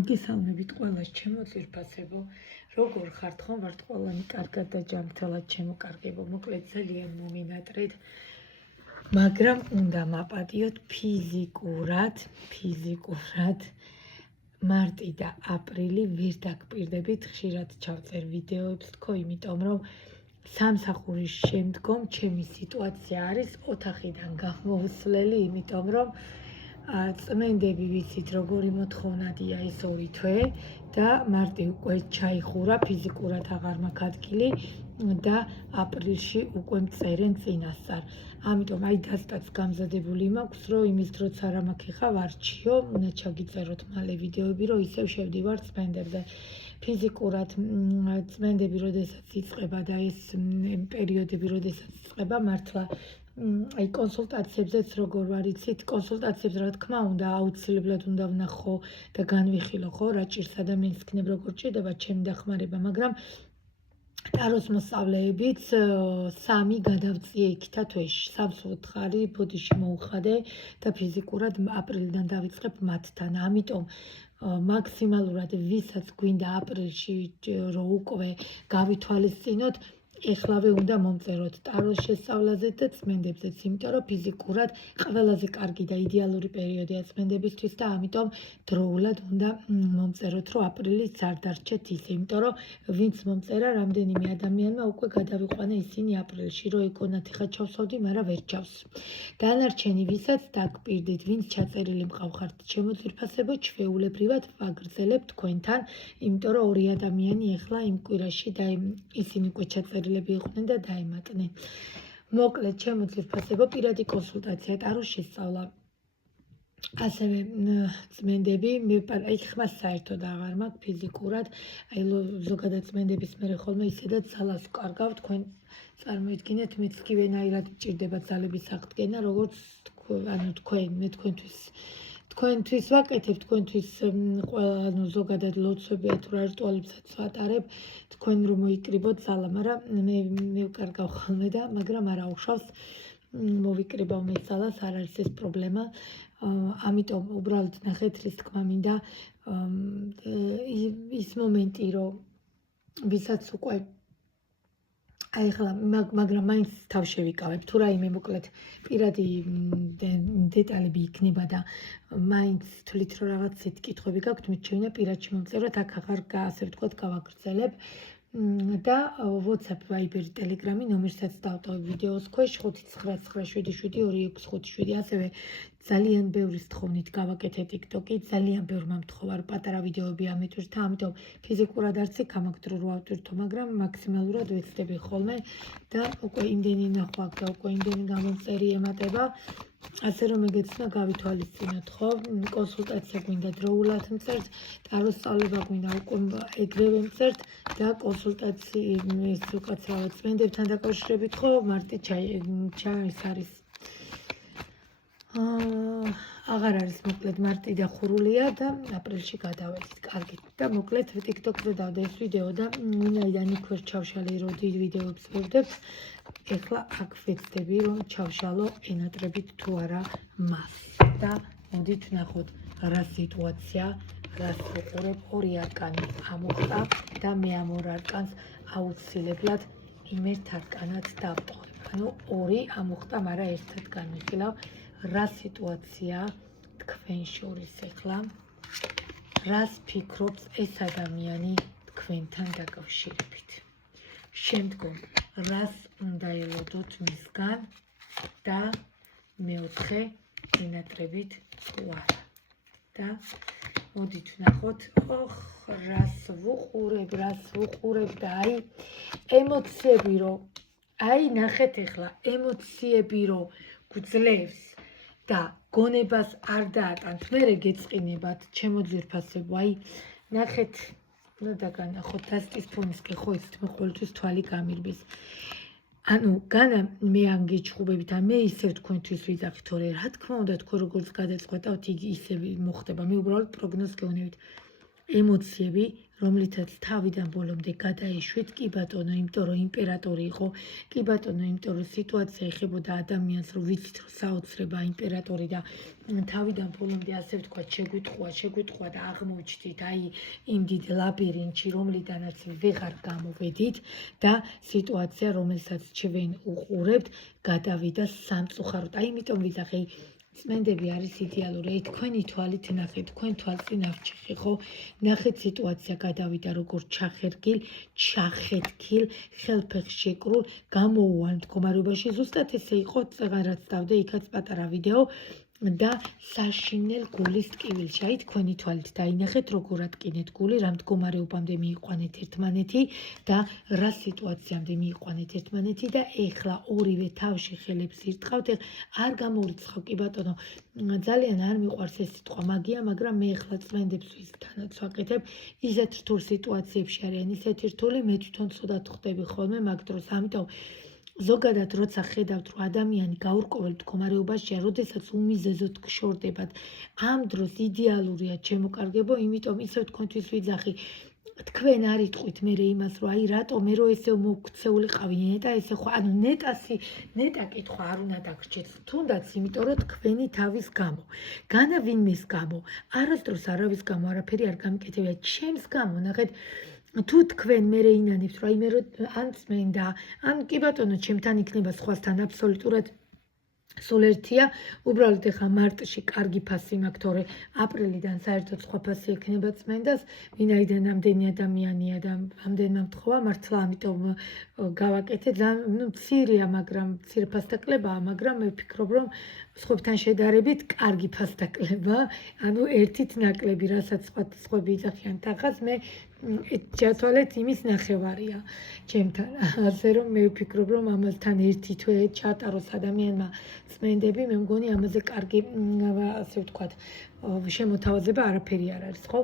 მოგესალმებით ყველას ჩემო ძვირფასებო, როგორ ხართ, ხომ ვართ ყველანი კარგად და ჯანმრთელად ჩემოკარგებო, მოკლედ ძალიან მომინატრეთ, მაგრამ უნდა მაპატიოთ ფიზიკურად მარტი და აპრილი ვერ დაგპირდებით, ხშირად ჩავწერ ვიდეოებს თქო, იმიტომ რომ სამსახურის შემდგომ ჩემი სიტუაცია არის ოთახიდან გამოუსვლელი, იმიტომ რომ წმენდები ვიცით როგორი მოთხოვნადია ეს 2 თვე და მარტი უკვე ჩაიხურა, ფიზიკურად აღარ მაქვს ადგილი და აპრილში უკვე მწერენ წინასწარ. ამიტომ აი დასტაც გამზადებული მაქვს, რომ იმის დროც არა მაქვს ხა ვარჩიო, უნდა ჩაგიწეროთ მალე ვიდეოები, რომ ისევ შევდივარ წმენდებზე. ფიზიკურად წმენდები როდესაც იწყება და ეს პერიოდები როდესაც იწყება, მართლა აი კონსულტაციებზეც როგორ ვარ იცით, კონსულტაციებს რა თქმა უნდა აუცილებლად უნდა ვნახო და განვიხილო ხო რა ჭირს ადამიანს იქნებ როგორ ჭირდება ჩემი დახმარება, მაგრამ ტაროს მოსწავლეებიც 3 გადავწიე იქითა თვეში, 3 უთხარი ბოდიში მოუხადე და ფიზიკურად აპრილიდან დავიწყებ მათთან. ამიტომ მაქსიმალურად ვისაც გვინდა აპრილში რომ უკვე გავითვალისწინოთ, ეხლავე უნდა მომწეროთ ტაროს შესწავლაზე და წმენდებზეც, იმიტომ რომ ფიზიკურად ყველაზე კარგი და იდეალური პერიოდია წმენდებისთვის და ამიტომ დროულად უნდა მომწეროთ, რომ აპრილიც არ დარჩეთ ისე, იმიტომ რომ ვინც მომწერა, რამდენიმე ადამიანმა უკვე გადავიყვანა ისინი აპრილში, რომ ეკონათ ხა ჩავსავდი, მაგრამ ვერ ჩავს. დანარჩენი ვისაც დაგპირდით, ვინც ჩაწერილი მყავხართ ჩემო ძვირფასებო, ჩვეულებრივად ვაგრძელებ თქვენთან, იმიტომ რომ 2 ადამიანი ეხლა იმ კვირაში და ისინი უკვე ჩაწერილები იყვნენ და დაემატნენ. მოკლედ ჩემო ძვირფასებო, პირადი კონსულტაცია, ტაროს შესწავლა. ასევე წმენდები, აი ხმას საერთოდ აღარ მაქვს ფიზიკურად, აი ზოგადად წმენდების მერე ხოლმე ისედაც ძალას ვკარგავ, თქვენ წარმოიდგინეთ, მეც კი ვენაირად მჭირდება ძალების აღდგენა, როგორც ანუ მე თქვენთვის ვაკეთებ, თქვენთვის ყველა ზოგადად ლოცვები თუ რა რიტუალებსაც ვატარებ, თქვენ რომ მოიკრიბოთ ძალა, მაგრამ მე ვკარგავ ხოლმე და მაგრამ არ აუშავს მოვიკრიბავ მე ძალას, არ არის ეს პრობლემა. ამიტომ უბრალოდ ნახეთ რის თქმა მინდა ის მომენტი, რომ ვისაც უკვე აი ახლა მაგრამ მაინც თავ შევიკავებ, თუ რაიმე მოკლედ პირადი დეტალები იქნება და მაინც თვლით რომ რაღაც ისეთი კითხვები გაქვთ, მე შეიძლება პირადში მომწეროთ, აქ აღარ ასე ვთქვათ გავაგრძელებ და WhatsApp, Viber, Telegram ნომერსაც დავტოვებ ვიდეოს ქვეშ 599772657. ასევე ძალიან ბევრი სთხოვნით გავაკეთე TikTok-ი, ძალიან ბევრმა მთხოვარ პატარა ვიდეოები ამიტვირთა, ამიტომ ფიზიკურად არც იქ ამაქვს დრო რომ ავტვირთო, მაგრამ მაქსიმალურად ვეცდები ხოლმე და უკვე იმდენი ნახვა და უკვე იმდენი გამომწერი ემატება, ასე რომ ეგეცნა გავითვალისწინოთ, ხო? კონსულტაცია გვინდა დროულად მწერთ, ტაროს სწავლება გვინდა უკვე ეგრევე მწერთ და კონსულტაციის უკაცრავად წმენდებთან დაკავშირებით, ხო, მარტი ეს არის აღარ არის მოკლედ მარტი და ხურულია და აპრილში გადავედით, კარგით. და მოკლედ TikTok-ზე დავდა ეს ვიდეო და ვინაიდან იქ ვერ ჩავშალე, რომ დიდ ვიდეოებს ვებდებთ, ეხლა აქ ვეცდები, რომ ჩავშალო ენატრებით თუ არა მას. და მოდით ვნახოთ რა სიტუაცია, რას ვუყურებ, 2 არკანი ამოხტა და მე ამ 2 არკანს აუცილებლად იმ 1 არკანად დავტოვებ. ანუ 2 ამოხტა, მაგრამ ერთად განვიხილავ. რა სიტუაცია თქვენ შორის ეხლა, რას ფიქრობს ეს ადამიანი თქვენთან დაკავშირებით. შემდგომ რას უნდა ელოდოთ მისგან და მეოთხე ენატრებით თუ არა. და მოდით ვნახოთ, რას ვუყურებ და აი ემოციები რომ აი ნახეთ ეხლა ემოციები რომ გვძლევს და გონებას არ დაატანთ, მერე გეწყინებათ, ჩემო ძვირფასებო, აი ნახეთ, უნდა დაგანახოთ დასტის ფონისკენ, ხო იცით, მე ყოველთვის თვალი გამირბის. ანუ განა მე ამ გეჩხუბებით, მე ისევ თქვენთვის ვიძახით, თორე რა თქმა უნდა თქვენ როგორც გადაწყვეტავთ, იგი ისე მოხდება, მე უბრალოდ პროგნოზს გეუბნებით. ემოციები რომლითაც თავიდან ბოლომდე გადაეშვით, კი ბატონო, იმიტომ რომ იმპერატორი იყო, კი ბატონო, იმიტომ რომ სიტუაცია ეხებოდა ადამიანს, რომ ვიცით რომ საოცრება იმპერატორი და თავიდან ბოლომდე ასე ვთქვათ, შეგვიტყვა და აღმოჩნდით აი იმ დიდ ლაბირინთში, რომლიდანაც ვეღარ გამოვედით და სიტუაცია, რომელსაც ჩვენ უყურებთ, გადავიდა სამწუხაროდ. აი იმიტომ ვიზახე წმენდები არის იდეალური. აი თქვენი თვალით ნახეთ, თქვენ თვალწინავში ხო? ნახეთ სიტუაცია გადავიდა როგორ ჩახეთქილ, ხელფეხს შეკრულ, გამოუვალ მდგომარეობაში. ზუსტად ესე იყო, წეღარაც დავდე იქაც პატარა ვიდეო და საშინელ გულის ტკივილში. აი თქვენი თვალით დაინახეთ როგორ ატკინეთ გული, რა მდგომარეობამდე მიიყვანეთ ერთმანეთი და რა სიტუაციამდე მიიყვანეთ ერთმანეთი და ეხლა ორივე თავში ხელებს ირტყავთ. არ გამორიცხავ კი ბატონო, ძალიან არ მიყვარს ეს სიტყვა მაგია, მაგრამ მე ეხლა წმენდებს ვისთანაც ვაკეთებ, ისეთ რთულ სიტუაციებში არიან ისეთი რთული, მე თვითონ ცუდად ხვდები ხოლმე მაგ დროს. ამიტომ ზოგადად როცა ხედავთ რომ ადამიანი გაურკვეველ მდგომარეობაშია, როდესაც უმიზეზოდ გშორდებათ, ამ დროს იდეალურია ჩემოკარგებო, იმიტომ ისევ თქვენთვის ვიძახი, თქვენ არ იტყვით მე იმას რომ აი რატო მე რო ესე მოქცეულიყავი ნეტა ესე ხო ანუ ნეტა კითხვა არ უნდა დაგრჩეთ თუნდაც იმიტომ რომ თქვენი თავის გამო განა ვინმეს გამო არასდროს არავის გამო არაფერი არ გამიკეთებია ჩემს გამო ნახეთ თუ თქვენ მე ინანებთ რომ აი მე რო ან წმენდა ან კი ბატონო ჩემთან იქნება სხვასთან აბსოლუტურად სულ ერთია, უბრალოდ ეხა მარტში კარგი ფასი მაქვს, თორე აპრილიდან საერთოდ სხვა ფასი ექნება წმენდას, ვინაიდან ამდენი ადამიანია და ამდენმა მთხოვა, მართლა ამიტომ გავაკეთე, მცირეა, მაგრამ მცირე ფასდაკლებაა, მაგრამ მე ვფიქრობ, რომ სხვებთან შედარებით კარგი ფასდაკლება, ანუ ერთით ნაკლები, რასაც სხვები იძახიან თახას, მე ჩათვალეთ იმის ნახევარია ჩემთან. ასე რომ მე ვფიქრობ, რომ ამასთან ერთი თვე ჩატაროს ადამიანმა წმენდები, მე მგონი ამაზე კარგი, ასე ვთქვათ, შემოთავაზება არაფერი არ არის, ხო?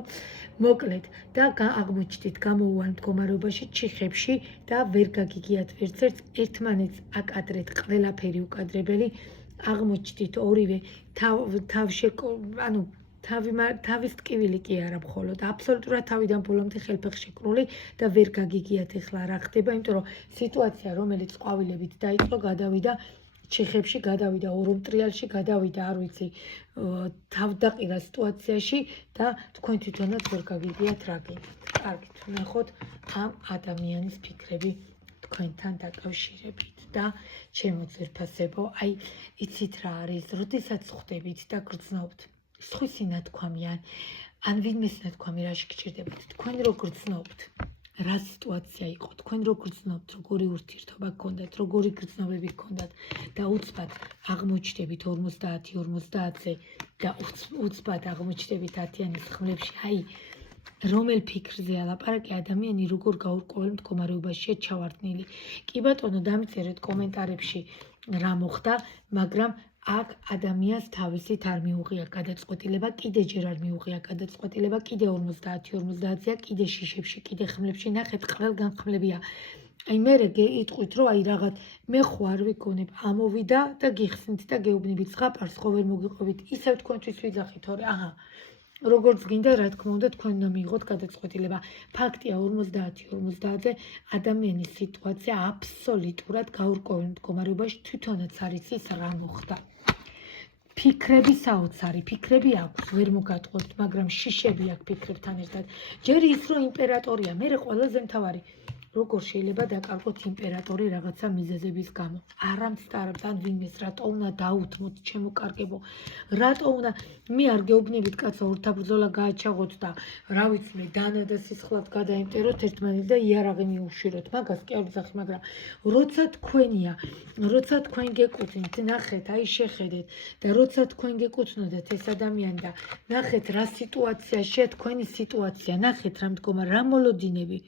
მოკლედ და აღმოჩნდით გამოუვალ მდგომარეობაში ჩიხებში და ვერ გაგიგიათ ვერცერთს ერთმანეთს აკადრეთ ყველაფერი უკადრებელი აღმოჩნდით ორივე ანუ თავის ტკივილი კი არა მხოლოდ აბსოლუტურად თავიდან ბოლომდე ხელფეხ შეკრული და ვერ გაგიგიათ ეხლა რა ხდება, იმიტომ რომ სიტუაცია რომელიც ყვავილებით დაიწყო გადავიდა ჩიხებში, გადავიდა ორომტრიალში, გადავიდა არ ვიცი თავდაყირა სიტუაციაში და თქვენ თვითონაც ვერ გაგიგიათ რა გინდათ. კარგით, ვნახოთ ამ ადამიანის ფიქრები თქვენთან დაკავშირებით და ჩემო ძვირფასებო, აი იცით რა არის, როდესაც ხვდებით და გრძნობთ სხვისი ნათქვამი ან ვინმეს ნათქვამი რაში გჭირდებათ, თქვენ რო გრძნობთ, რა სიტუაცია იყო, თქვენ რო გრძნობთ, როგორი ურთიერთობა გქონდათ, როგორი გრძნობები გქონდათ და უცბად აღმოჩნდებით 50-50-ზე და უცბად აღმოჩნდებით 10-იანის ხმლებში, აი რომელ ფიქრზეა ლაპარაკი, ადამიანი როგორ გაურკვეველ მდგომარეობაშია ჩავარდნილი. კი ბატონო, დამიწერეთ კომენტარებში რა მოხდა, მაგრამ აქ ადამიანს თავისით არ მიუღია გადაწყვეტილება, კიდე ჯერ არ მიუღია გადაწყვეტილება, კიდე 50-50-ია, კიდე შიშებში, კიდე ხმლებში, ნახეთ, ყველგან ხმლებია. აი მე იტყვით, რომ აი რაღაც მე ხო არ ვიკონებ, ამოვიდა და გიხსნით და გეუბნებით, ზღაპარს ხო ვერ მოგიყვებით, ისევ თქვენთვის ვიძახით, თორე აჰა როგორც გინდა, რა თქმა უნდა, თქვენ უნდა მიიღოთ გადაწყვეტილება. ფაქტია 50-50-ზე ადამიანის სიტუაცია აბსოლუტურად გაურკვეველ მდგომარეობაში თვითონაც არის ის რა მოხდა. ფიქრები საოცარი, ფიქრები აქვს, ვერ მოგატყობთ, მაგრამ შიშები აქვს ფიქრებთან ერთად. ჯერ ის რომ იმპერატორია, მე ყველაზე მთავარი როგორ შეიძლება დაკარგოთ იმპერატორი რაღაცა მიზეზების გამო. არა მცდარობთ ან ვინმეს რატო უნდა დაუთმოთ ჩემოკარგებო. რატო უნდა მე არ გეუბნებით კაცო ურთაბრძოლა გააჩაღოთ და რა ვიცი მე დანა და სისხლად გადაიმტეროთ ერთმანეთს და იარაღი მიუშვიროთ. მაგას კი არ ვძახი, მაგრამ როცა თქვენია, როცა თქვენ გეკუთვნით, ნახეთ, აი შეხედეთ და როცა თქვენ გეკუთვნოდეთ ეს ადამიანი და ნახეთ რა სიტუაციაშია თქვენი სიტუაცია, ნახეთ რა მდგომარე, რა მოლოდინები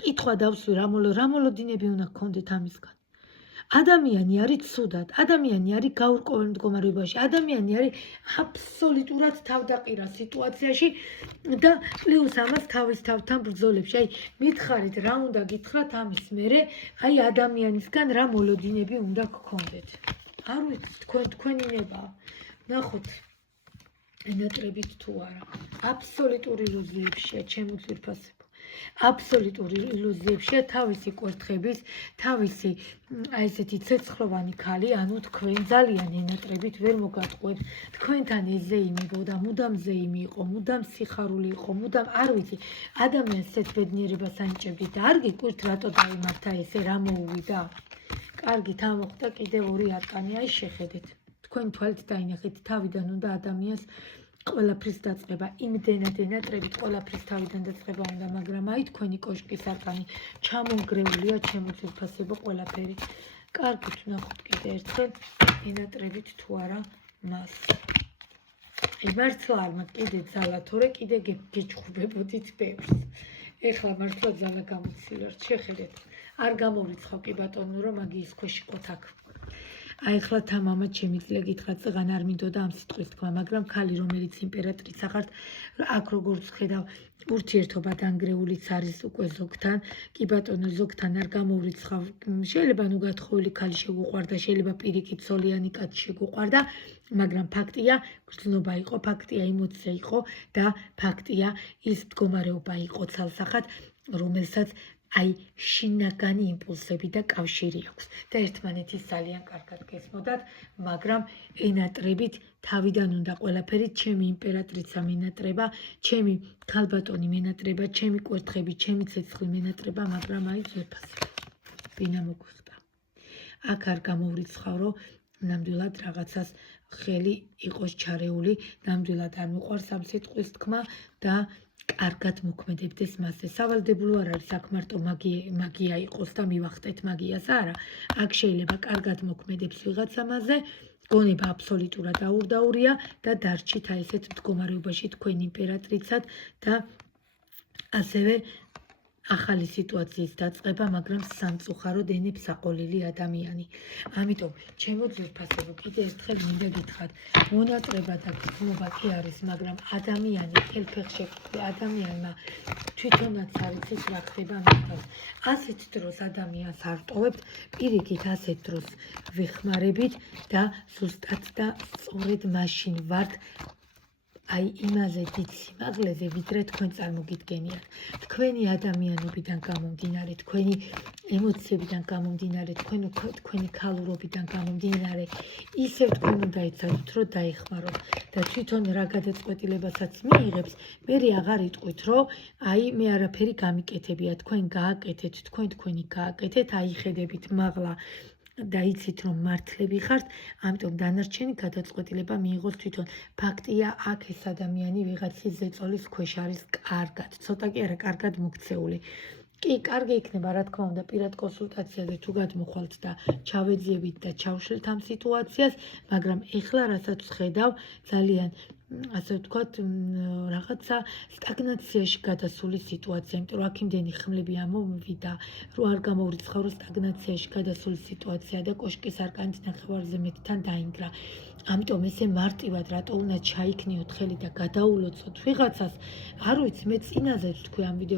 კითხვა დავსვი რა მოლოდინები უნდა გქონდეთ ამისგან. ადამიანი არის ცუდად, ადამიანი არის გაურკვეველ მდგომარეობაში, ადამიანი არის აბსოლუტურად თავდაყირა სიტუაციაში და პლუს ამას თავის თავთან ბრძოლებში. აი მითხარით რა უნდა გითხრათ ამის მერე, აი ადამიანისგან რა მოლოდინები უნდა გქონდეთ. არ ვიცი, თქვენი ნება. ნახოთ ენატრებით თუ არა. აბსოლუტური ილუზიებშია ჩემო ძვირფასებო. აბსოლუტური ილუზიებშია თავისი კვერთხების, თავისი აი ესეთი ცეცხლოვანი ქალი, ანუ თქვენ ძალიან ენატრებით ვერ მოგატყუებთ. თქვენთან ეზეიმებოდა, მუდამ ზეიმი იყო, მუდამ სიხარული იყო, მუდამ არ ვიცი, ადამიანს ეს ბედნიერებას ანიჭებდით და არ გიკვირთ რატო დაიმართა ესე, რა მოუვიდა? კარგით, ამოხდა კიდევ ორი არკანი, აი შეხედეთ. თქვენ თვალით დაინახეთ, თავიდან უნდა ადამიანს ყველაფრის დაწყება, იმდენად ენატრებით ყველაფრის თავიდან დაწყება უნდა, მაგრამ აი თქვენი კოშკის არკანი ჩამონგრეულია, ჩემო ძვირფასებო ყველაფერი. კარგით, ვნახოთ კიდე ერთხელ ენატრებით თუ არა მას. მართლა არ მაქვს კიდე ძალა, თორე კიდე გეჩხუბებოდით ბევრს. ეხლა მართლა ძალა გამოცილოთ, შეხედეთ. არ გამორიცხავ კი ბატონო, რომ მაგიის ქვეშ იყოთ აქ. აი ახლა თამამა შემიძლია გითხრათ, წეღან არ მინდოდა ამ სიტყვის თქვა, მაგრამ ქალი, რომელიც იმპერატრიცა ხართ, აქ როგორც ხედავ, ურთიერთობა დანგრეულიც არის უკვე ზოგთან. კი ბატონო, ზოგთან არ გამორიცხავ. შეიძლება ნუ გათხოვილი ქალი შეგუყვარდა, შეიძლება პირიქით სოლიანი კაცი შეგუყვარდა, მაგრამ ფაქტია, გრძნობა იყო, ფაქტია ემოცია იყო და ფაქტია ის მდგომარეობა იყო ცალსახად, რომელსაც აი შინაგანი იმპულსები და კავშირი აქვს და ერთმანეთის ძალიან კარგად გესმოდათ, მაგრამ ენატრებით თავიდან უნდა ყველაფერი, ჩემი იმპერატრიცა მენატრება, ჩემი ქალბატონი მენატრება, ჩემი კვერთხები, ჩემი ცეცხლი მენატრება, მაგრამ აი ზვირფასება. ბინა მოგვიხდა. აქ არ გამოვრიცხავ, რომ ნამდვილად რაღაცას ხელი იყოს ჩარეული, ნამდვილად არ მიყვარს ამ სიტყვის თქმა და კარგად მოქმედებდეს მასზე. სავალდებულო არ არის აქ მარტო მაგია იყოს და მივახტეთ მაგიას, არა. აქ შეიძლება კარგად მოქმედებს ვიღაცა მასზე, გონება აბსოლუტურად აურდაურია და დარჩით აი ესეთ მდგომარეობაში თქვენ იმპერატრიცად და ასევე ახალი სიტუაციის დაწყება, მაგრამ სამწუხაროდ ენებს აყოლილი ადამიანი. ამიტომ ჩემო ძვირფასებო, კიდე ერთხელ მინდა გითხრათ, მონატრება და გრძნობა კი არის, მაგრამ ადამიანი ხელფეხში ადამიანმა თვითონაც არ იცის რა ხდება მისთან. ასეთ დროს ადამიანს არ ტოვებთ, პირიქით ასეთ დროს ვეხმარებით და ზუსტად და სწორედ მაშინ ვართ აი იმაზე დიდ სიმაღლეზე, ვიდრე თქვენ წარმოგიდგენიათ. თქვენი ადამიანობიდან გამომდინარე, თქვენი ემოციებიდან გამომდინარე, თქვენი ქალურობიდან გამომდინარე, ისევ თქვენ უნდა იცოდეთ, რომ დაეხმაროთ და თვითონ რა გადაწყვეტილებასაც მიიღებს, მე აღარ იტყვით, რომ აი მე არაფერი გამიკეთებია, თქვენ გააკეთეთ, თქვენი გააკეთეთ, აიხედებით მაღლა და იცით, რომ მართლები ხართ, ამიტომ დანარჩენი გადაწყვეტილება მიიღოს თვითონ. ფაქტია, აქ ეს ადამიანი ვიღაცის ზეწოლის ქვეშ არის კარგად, ცოტა კი არა კარგად მოქცეული. კი, კარგი იქნება, რა თქმა უნდა, პირად კონსულტაციაზე თუ გადმოხვალთ და ჩავეძიებით და ჩავშლით ამ სიტუაციას, მაგრამ ეხლა რასაც ხედავ, ძალიან ასე ვთქვათ, რაღაცა სტაგნაციაში გადასული სიტუაცია, იმიტომ რომ აქ იმდენი ხმლები ამოვიდა, რომ არ გამოვრიცხავ, რომ სტაგნაციაში გადასული სიტუაცია და კოშკის არკანით ნახევარზე მეტთან დაინგრა. ამიტომ ესე მარტივად რატო უნდა ჩაიქნიოთ ხელი და გადაულოცოთ ვიღაცას, არ ვიცი, მე წინაზე ვთქვი ამ ვიდეო